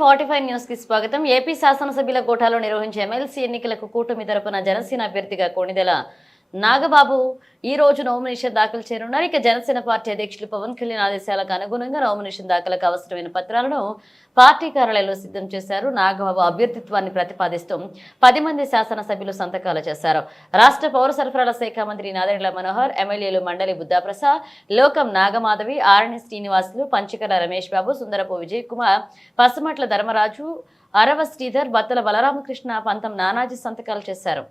45 news కి స్వాగతం. AP శాసనసభ్యుల కోటాలో నిర్వహించే ఎమ్మెల్సీ ఎన్నికలకు కూటమి తరపున జనసేన అభ్యర్థిగా కొణిదెల నాగబాబు ఈ రోజు నామినేషన్ దాఖలు చేయనున్నారు. ఇక జనసేన పార్టీ అధ్యక్షులు పవన్ కళ్యాణ్ ఆదేశాలకు అనుగుణంగా నామినేషన్ దాఖలకు అవసరమైన పత్రాలను పార్టీ కార్యాలయంలో సిద్ధం చేశారు. నాగబాబు అభ్యర్థిత్వాన్ని ప్రతిపాదిస్తూ 10 మంది శాసనసభ్యులు సంతకాలు చేశారు. రాష్ట్ర పౌర సరఫరాల శాఖ మంత్రి నాదెండ్ల మనోహర్, ఎమ్మెల్యేలు మండలి బుద్ధాప్రసాద్, లోకం నాగమాధవి, ఆర్ఎన్ శ్రీనివాసులు, పంచకర రమేష్ బాబు, సుందరపు విజయ్ కుమార్, పసుమట్ల ధర్మరాజు, అరవ శ్రీధర్, బత్తల బలరామకృష్ణ, పంతం నానాజీ సంతకాలు చేశారు.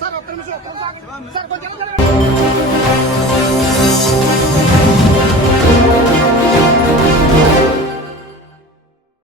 సార్ ఒక్క నిమిషం